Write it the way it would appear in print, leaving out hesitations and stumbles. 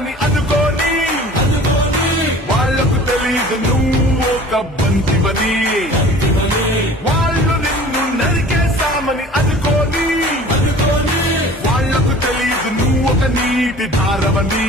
తారవని అనుకోని వాళ్లకు తెలీదు నువ్వు ఒక బంతివని వాళ్ళు నిన్ను నరికేశామని అనుకోని వాళ్లకు తెలీదు నువ్వు ఒక నీటి ధారవని